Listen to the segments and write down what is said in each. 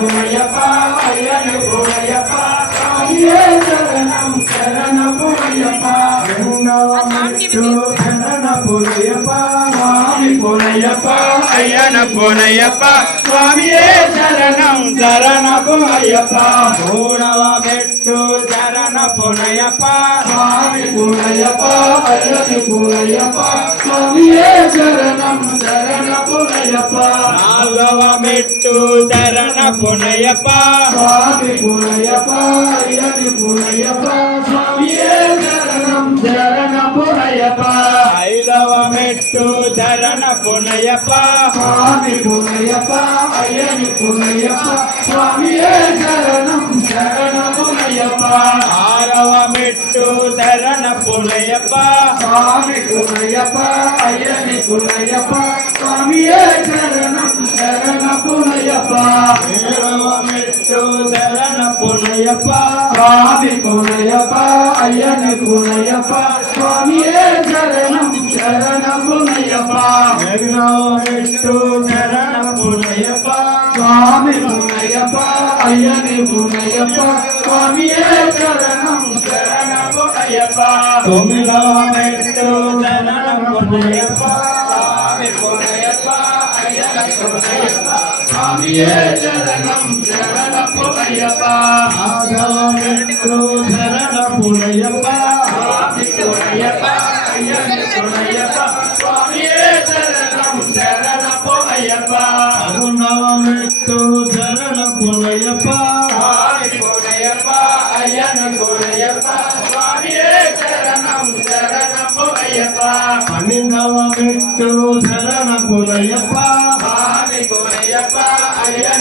பொன்னையப்பா ஐயனுக்கு பொன்னையப்பா சுவாமியே சரணம் சரணம் பொன்னையப்பா மெட்டு சரண பொன்னையப்பா சுவாமி பொன்னையப்பா ஐயனு பொன்னையப்பா சுவாமியே சரணம் சரணம் ஐயப்பா ஓணவ மெட்டு சரண பொன்னையப்பா சுவாமி பொன்னையப்பா ஐயனு பொன்னையப்பா சுவாமியே சரணம் சரணம் பொன்னையப்பா நாகவ மெட்டு சரண பொன்னையப்பா சுவாமி பொன்னையப்பா ஐயனு பொன்னையப்பா சுவாமியே சரணம் சரணம் பொன்னையப்பா ஐதவ மெட்டு சரண பொன்னையப்பா சுவாமி பொன்னையப்பா ஐயனு பொன்னையப்பா சுவாமியே சரண சுவாமி பொன்னையப்பா சுவாமி பொன்னையப்பா ஐயனு பொன்னையப்பா சுவாமியே சரணம் சரணம் பொன்னையப்பா எண்ணவ மெட்டு சரண பொன்னையப்பா சுவாமி பொன்னையப்பா ஐயனு பொன்னையப்பா சுவாமியே சரணம் சரணம் பொன்னையப்பா தொமிழவ மெட்டு சரண பொன்னையப்பா சுவாமி பொன்னையப்பா ஐயனு பொன்னையப்பா சுவாமியே சரணம் ஆகவ மெட்டு சரண பொன்னையப்பா சுவாமி பொன்னையப்பா ஐயனு பொன்னையப்பா சுவாமியே சரணம் சரணம் பொன்னையப்பா அருணவ மெட்டு சரண பொன்னையப்பா சுவாமி பொன்னையப்பா ஐயனு பொன்னையப்பா சுவாமியே சரணம் சரணம் பொன்னையப்பா பன்னிரவ மெட்டு சரண பொன்னையப்பா சுவாமி பொன்னையப்பா ஐயனு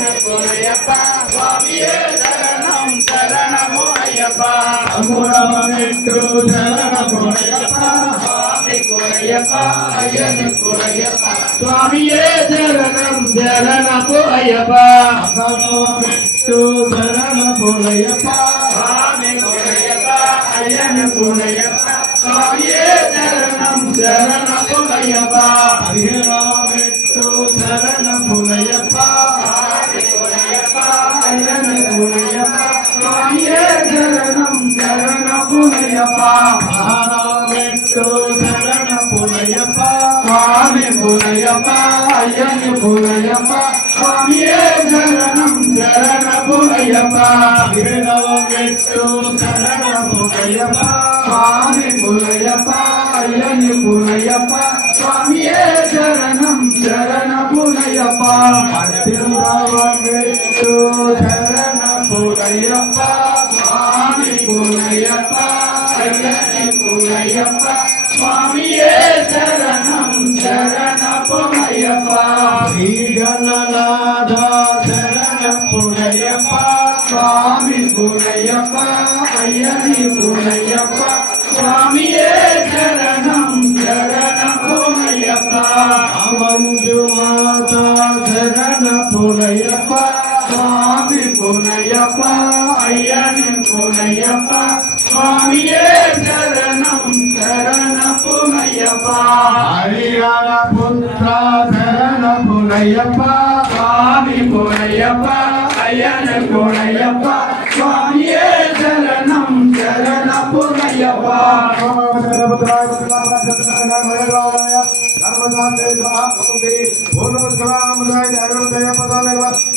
பொன்னையப்பா ஐயனு பொன்னையப்பா சுவாமியே சரணம் சரணம் ஐயப்பா அகவ மெட்டு சரண பொன்னையப்பா சுவாமி பொன்னையப்பா ஐயனு பொன்னையப்பா சுவாமியே சரணம் சரணம் ஐயப்பா அகிரவ மெட்டு சரண பொன்னையப்பா சுவாமி பொன்னையப்பா ஐயனு பொன்னையப்பா சுவாமியே சரணம் சரணம் ஐயப்பா பொன்னையப்பா ஐயனு பொன்னையப்பா சுவாமியே சரணம் சரணம் ஐயப்பா அகிரவ மெட்டு சரண பொன்னையப்பா சுவாமி பொன்னையப்பா ஐயனு பொன்னையப்பா சுவாமியே சரணம் சரணம் ஐயப்பா அத்திருவ மெட்டு சரண பொன்னையப்பா சுவாமி பொன்னையப்பா ஐயனு பொன்னையப்பா சுவாமியே சரணம் சரணம் ஐயப்பா ஸ்ரீகணநாத சரண பொன்னையப்பா சுவாமி பொன்னையப்பா ஐயனி பொன்னையப்பா சுவாமியே சரணம் சரணம் ஐயப்பா அமஞ்சு மாதா சரண பொன்னையப்பா சுவாமி பொன்னையப்பா ஐயனி பொன்னையப்பா சுவாமியே சரணம் சரணம் ஐயப்பா ஹரிஹர புத்ரா சரண குணையப்பா சுவாமி குணையப்பா ஐயன குணையப்பா சுவாமியே சரணம் சரண புனையப்பா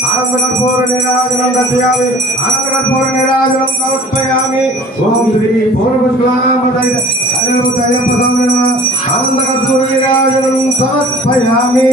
ஆனந்தகர் போர நிராஜனம் தத்தியாமி ஆனந்தகர் போர நிராஜனம் சமர்ப்பயாமி ஓம் ஸ்ரீ பூர்வஸ்கலாம் ஐயப்ப சாமி அனந்தகத்துரியராஜனும் சமர்ப்பயாமே.